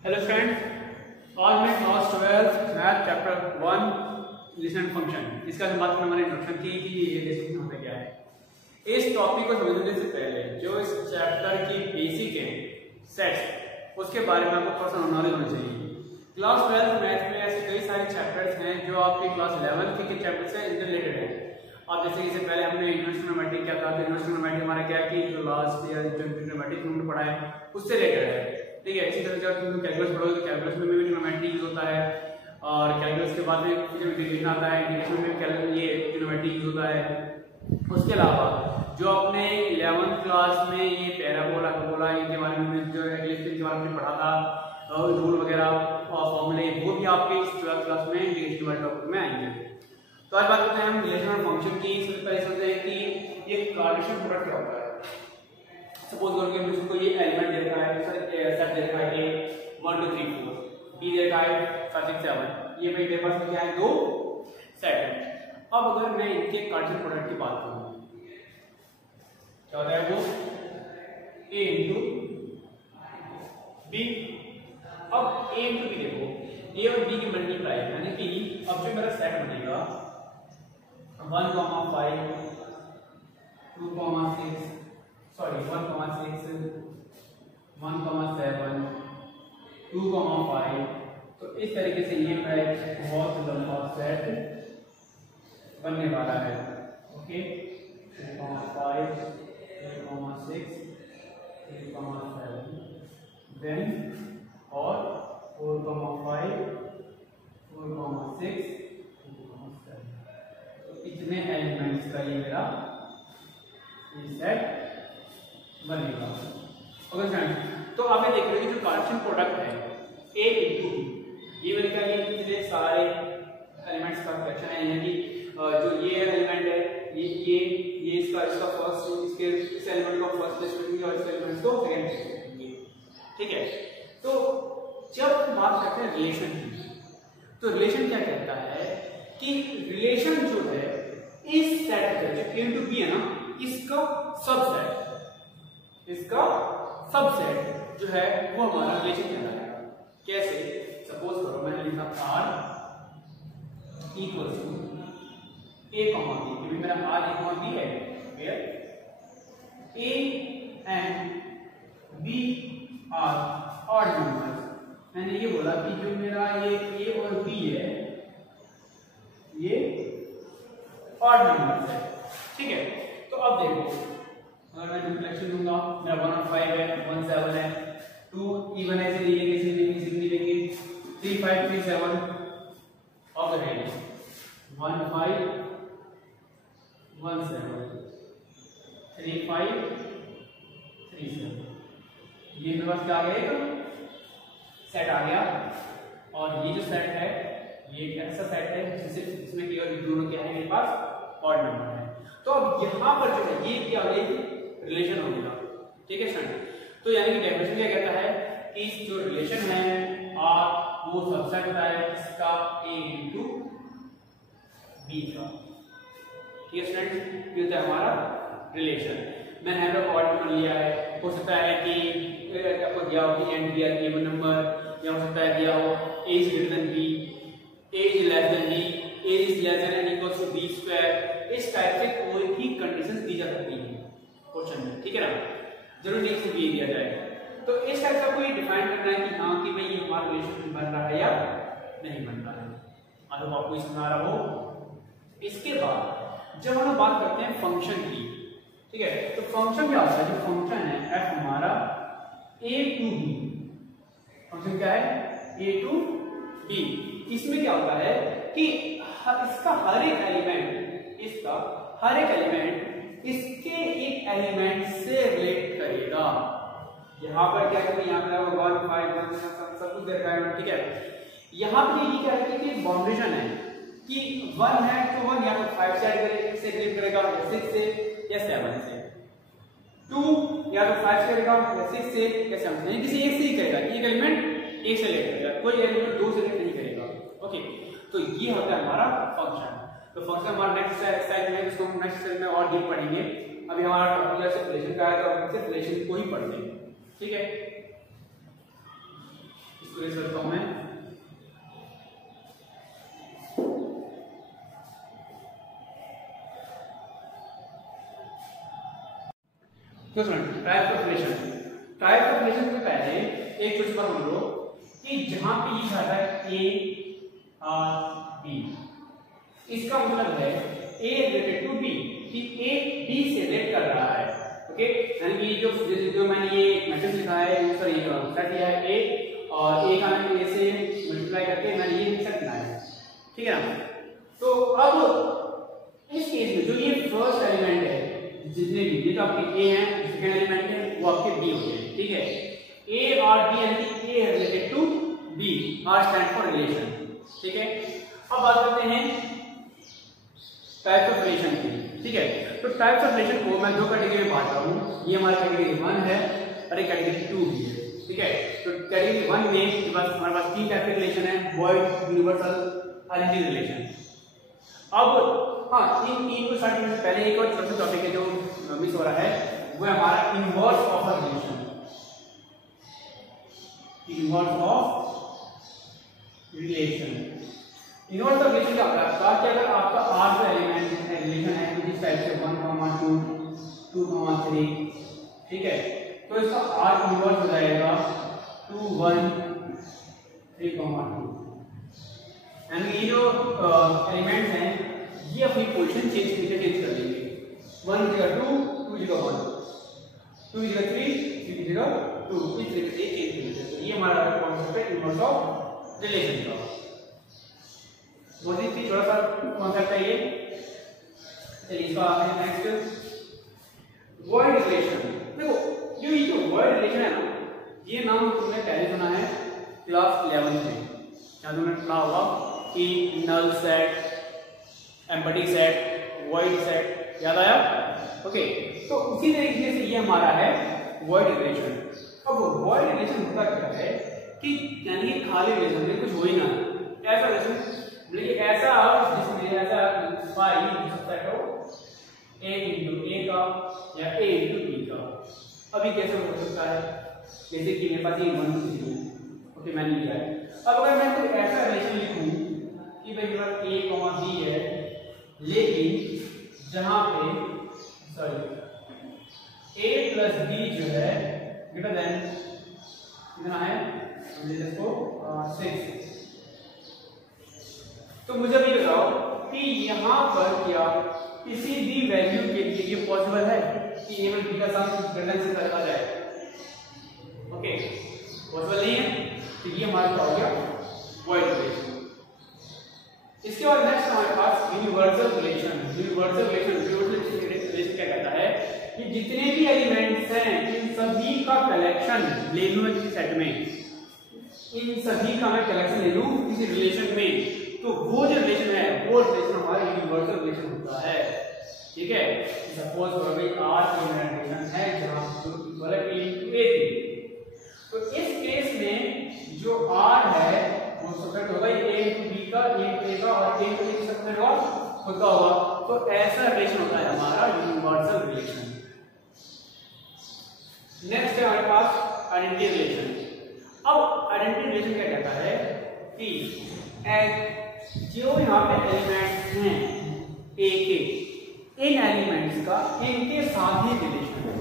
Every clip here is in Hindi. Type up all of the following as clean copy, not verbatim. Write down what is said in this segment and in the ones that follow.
हेलो फ्रेंड्स, आज मैं class 12 math chapter 1 relation function इसका बात करना हमारी इंट्रोडक्शन थी कि ये रिलेशन होता क्या है। इस टॉपिक को समझने से पहले जो इस चैप्टर की बेसिक है सेट्स, उसके बारे में आपको थोड़ा सा नॉलेज होना चाहिए। क्लास 12 मैथ में ऐसे कई सारे चैप्टर्स हैं जो आपके क्लास 11 के चैप्टर से रिलेटेड है। अब जैसे इससे पहले हमने यूनिवर्सल मैथमेटिक्स क्या था, तो यूनिवर्सल मैथमेटिक्स हमारा क्या है कि जो लास्ट ईयर जो मैथमेटिक्स हमने पढ़ा है उससे रिलेटेड है। ठीक है, इसी तरह से जब तुम कैलकुलस पढ़ोगे तो कैलकुलस में भी ट्रिग्नोमेट्री यूज होता है, और कैलकुलस के बाद में इंटीग्रेशन आता है, इंटीग्रेशन में ये ट्रिग्नोमेट्री यूज होता है। उसके अलावा जो आपने 11th क्लास में ये पैराबोला हाइपरबोला इनके बारे में जो इंग्लिश के बारे में पढ़ा था, रूल वगैरह और फॉर्मूले, वो भी आपके इस 12th क्लास में इंटीग्रेशन वाले टॉपिक में आएंगे। तो आज बात करते हैं हम रिलेशन और फंक्शन की। सबसे पहले समझते हैं कि ये कार्टेशियन प्रोडक्ट क्या होता है। सपोज करो कि मुझको ये एलिमेंट दे रखा है, सेट दे रखा है ए 1 2 3 4, बी दे रखा है 5 6 7, ये मेरे पास क्या है, दो सेट है। अब अगर मैं इनके कार्टेशियन प्रोडक्ट की बात करूं, क्या होता है वो a इंटू बी। अब a इंटू बी देखो, a और b की मल्टीप्लाई यानी कि अब जो मेरा सेट बनेगा 1 5 2 6 सॉरी 1 6 1 7 2 5, तो इस तरीके से ये मेरा एक बहुत लंबा सेट बनने वाला है। ओके, 2 5 3 6 3 7 देन और 4 5 4 6 2 7, तो इतने एलिमेंट्स का ये मेरा सेट बनेगा। ओके फ्रेंड्स, तो आप ये देख रहे हो कि जो कार्टेशियन प्रोडक्ट है a इंटू बी, ये बनेगा ये कितने सारे एलिमेंट्स का कलेक्शन है, यानी कि जो ये एलिमेंट है ये इसका फर्स्ट, इसके इस एलिमेंट का फर्स्ट प्लेस रखेंगे और इस एलिमेंट को सेकंड प्लेस रखेंगे। ठीक है, तो जब हम बात करते हैं रिलेशन की, तो रिलेशन क्या कहता है कि रिलेशन जो है इस सेट का जो a इंटू बी है ना, इसका सबसेट जो है वो हमारा रिलेशन कहलाएगा। कैसे? सपोज करो मैंने लिखा r equals to a comma b, क्योंकि मेरा r a कॉमा b है, where a and b are odd numbers. मैंने ये बोला कि जो मेरा ये a और b है ये ऑड नंबर्स है। ठीक है, तो अब देखो अगर मैं सिलेक्शन दूंगा, मेरा 1 और 5 है, 1 7 है, 2 इवन है, इसे लेंगे 3 5 3 7 ऑफ द रेंज 1 5 1 7 3 5 3 7, ये मेरे पास क्या आ गया, सेट आ गया। और ये जो सेट है ये एक ऐसा सेट है जिसमें केवल दोनों क्या है, मेरे पास ऑड नंबर है। तो अब यहाँ पर जो है ये क्या हो गया, रिलेशन हो गया। ठीक है स्टूडेंट, तो यानी कि डेफिनेशन क्या कहता है कि जो रिलेशन है R वो सबसेट होता है इसका a इंटू बी का। ठीक है स्टूडेंट, ये होता है हमारा रिलेशन। मैंने यहाँ पर ऑड नंबर लिया है, हो सकता है कि आपको दिया हो कि एंड दिया इवन नंबर, या हो सकता है दिया हो a is greater than b, a is less than b, a is less than and equals to b square. इस टाइप से कोई भी कंडीशंस दी जा सकती है क्वेश्चन में। ठीक है ना, जरूरी नहीं कि दिया जाएगा। तो इस टाइप का कोई डिफाइन करना है कि हाँ कि भाई ये हमारा रिलेशन बन रहा है या नहीं बन रहा है। अगर आपको समझ आ रहा हो। इसके बाद जब हम बात करते हैं फंक्शन की, ठीक है, तो फंक्शन क्या होता है, जो फंक्शन है f हमारा a टू b, फंक्शन क्या है a टू b, इसमें क्या होता है कि इसका हर एक एलिमेंट इसके एक एलिमेंट से रिलेट करेगा। यहाँ पर क्या करें, यहाँ पर 1 5 1 सब कुछ दे रखा है। ठीक है, यहाँ पे ये क्या है कि बाउंडेशन है कि 1 है तो 1 या तो 5 से रिलेट करेगा, 6 से या 7 से, 2 या तो 5 से करेगा, 6 से या 7 से, किसी एक से ही करेगा। एक एलिमेंट एक से रिलेट करेगा, कोई एलिमेंट दो से रिलेट नहीं करेगा। ओके, तो ये होता है हमारा फंक्शन। तो फंक्शन हमारा नेक्स्ट स्लाइड में, इसको हम नेक्स्ट स्लाइड में और डीप पढ़ेंगे। अभी हमारा टॉपिक सिर्फ रिलेशन का है, तो हम सिर्फ रिलेशन को ही पढ़ते हैं। ठीक है, इसको रेस करता हूं मैं। तो सुनो types of relation. Types of relation से पहले एक छोटी बात बोल लो कि जहां पे ये आता है ए आर बी, इसका मतलब है ए रिलेटेड टू बी, कि ए बी से रिलेट कर रहा है। ओके, यानी कि जो मैंने ये मैट्रिक्स लिखा है, सॉरी सेट लिया है ए, और ए का मैंने ए से मल्टीप्लाई करके मैंने ये सेट बनाया है, ठीक है ना। तो अब इस केस में जो ये फर्स्ट एलिमेंट है, जितने भी ये तो आपके ए हैं, सेकंड एलिमेंट है वो आपके बी हो गए, ठीक है। ए और बी यानी कि A related to B, R stand for relation, ठीक है। अब बात करते हैं टाइप्स ऑफ रिलेशन की, ठीक है। तो टाइप्स ऑफ रिलेशन को मैं दो कैटेगरी में बांट रहा हूं, ये हमारा कैटेगरी 1 है और एक कैटेगरी 2 भी है, ठीक है। तो कैटेगरी 1 में हमारे पास तीन टाइप के रिलेशन है, वॉइड, यूनिवर्सल, आइडेंटिटी रिलेशन। अब हाँ, इन तीन को स्टार्ट करने से पहले एक और छोटा सा टॉपिक है जो मिस हो रहा है, वो है हमारा inverse of a relation. Inverse of relation, inverse of relation क्या होता है कि अगर आपका आर जो एलिमेंट है रिलेशन है इस टाइप से 1, 2, 2, 3, ठीक है, तो इसका आर इनवर्स हो जाएगा 2, 1, 3, 2, यानी ये जो एलिमेंट्स हैं ये अपनी पोजीशन चेंज कर लेंगे। 1 की जगह 2, 2 की जगह 1, 2 की जगह 3, 3 की जगह 2, इस तरीके से चेंज कर लेंगे। ये हमारा कॉन्सेप्ट है इनवर्स ऑफ रिलेशन का। बहुत ही छोटा सा कॉन्सेप्ट है ये। चलिए इसका आगे नेक्स्ट वर्ड रिलेशन। देखो ये जो वर्ड रिलेशन है ना, ये नाम तुमने पहले सुना है क्लास 11 में, क्या तुमने सुना होगा कि null set, empty set, void set, याद आया? ओके, तो उसी तरीके से ये हमारा है वॉइड रिलेशन। अब वॉइड रिलेशन होता क्या है कि यानी खाली रिलेशन में कुछ हो ही ना, ऐसा रिलेशन लेकिन ऐसा जिसमें ऐसा फाई सेट हो a into a का या a into b का। अभी कैसे हो सकता है, जैसे कि मेरे पास ये 1, 2, 3 है, ओके मैंने लिया है। अब अगर मैं कोई ऐसा रिलेशन लिखूं कि भाई मेरा a, b है, लेकिन जहां पे सॉरी a plus b जो है ग्रेटर देन कितना है, हम लेते हैं इसको 6। तो मुझे भी बताओ कि यहाँ पर क्या किसी भी वैल्यू के लिए ये पॉसिबल है कि a और b का सम ग्रेटर से आ जाए? ओके, पॉसिबल नहीं है। तो ये हमारा क्या हो गया वॉइड रिलेशन। इसके बाद नेक्स्ट हमारे पास यूनिवर्सल रिलेशन। यूनिवर्सल रिलेशन क्या कहता है कि जितने भी एलिमेंट्स हैं इन सभी का कलेक्शन ले लूं मैं किसी सेट में, इन सभी का मैं कलेक्शन ले लूं किसी रिलेशन में, तो वो जो रिलेशन है वो रिलेशन हमारा यूनिवर्सल रिलेशन होता है, ठीक है। सपोज करो भाई आर का रिलेशन है जहां जो इक्वल है a into a थी, तो इस केस में जो आर है वो सब्जेक्ट होगा a into b का, a into a का और a into a का सब्जेक्ट होगा। तो ऐसा रिलेशन होता है हमारा यूनिवर्सल रिलेशन। नेक्स्ट है हमारे पास आइडेंटिटी रिलेशन। अब आइडेंटिटी रिलेशन क्या कहता है कि जो यहाँ पे एलिमेंट्स हैं ए के, इन एलिमेंट्स का इनके साथ ही रिलेशन है,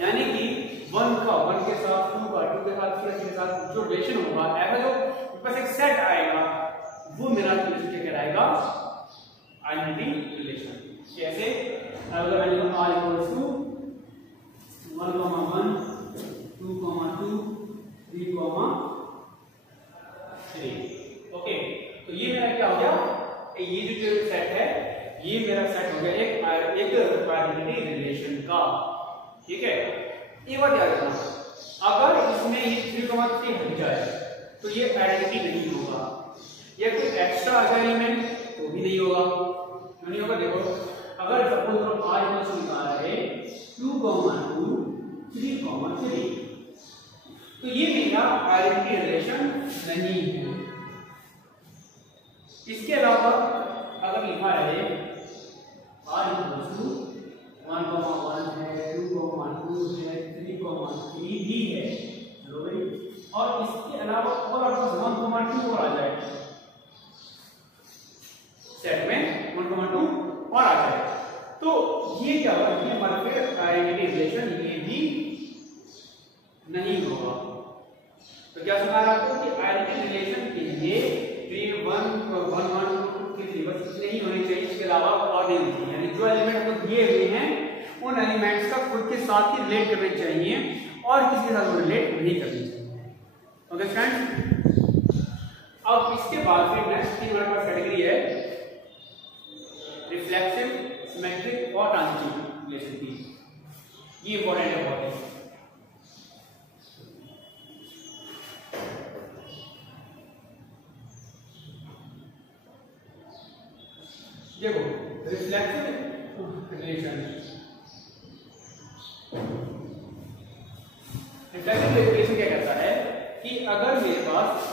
यानी कि 1 का 1 के साथ, 2 का 2 के साथ, 3 के साथ जो रिलेशन होगा, ऐसा जो बस एक सेट आएगा वो मेरा रिलेशन क्या कहलाएगा आइडेंटिटी रिलेशन। कैसे? अगर मैं लिखूं r equals to 1, 1, 2, 2, 3, 3, ओके। तो ये मेरा क्या हो गया, ये जो सेट है ये मेरा सेट हो गया एक आइडेंटिटी रिलेशन का, ठीक है। एक बात याद रखना, अगर इसमें ये 3, 3 हट जाए तो ये आइडेंटिटी नहीं होगा, या कोई एक्स्ट्रा आ जाए एलिमेंट तो भी नहीं होगा। क्यों नहीं होगा? देखो अगर सपोज हम r इक्वल निकाल रहे 2, 2, 3, 3, तो ये मेरा आइडेंटिटी रिलेशन नहीं है। इसके अलावा अगर लिखा है r इक्वल टू 1, 1 है, 2, 2 है, 3, 3 भी है, और इसके अलावा अलावा और आपको 1,2 और आ जाए, सेट में 1,2 और आ जाए, तो ये क्या होगा, ये हमारा फिर आइडेंटिटी रिलेशन ये भी नहीं होगा। तो क्या सुना रहा आपको कि आइडेंटिटी रिलेशन के लिए 3 1 1 1 2 3 बस नहीं होनी चाहिए, इसके अलावा और नहीं होनी चाहिए, यानी जो एलिमेंट आपको दिए हुए हैं उन एलिमेंट्स का खुद के साथ ही रिलेट करना चाहिए और किसी के साथ वो रिलेट नहीं करनी चाहिए। ओके फ्रेंड्स, अब इसके बाद फिर नेक्स्ट की हमारे पास कैटेगरी है रिफ्लेक्सिव, सिमेट्रिक और ट्रांजिटिव रिलेशन की। ये इंपॉर्टेंट है बहुत। देखो रिफ्लेक्सिव रिलेशन, रिफ्लेक्सिव रिलेशन क्या कहता है कि अगर मेरे पास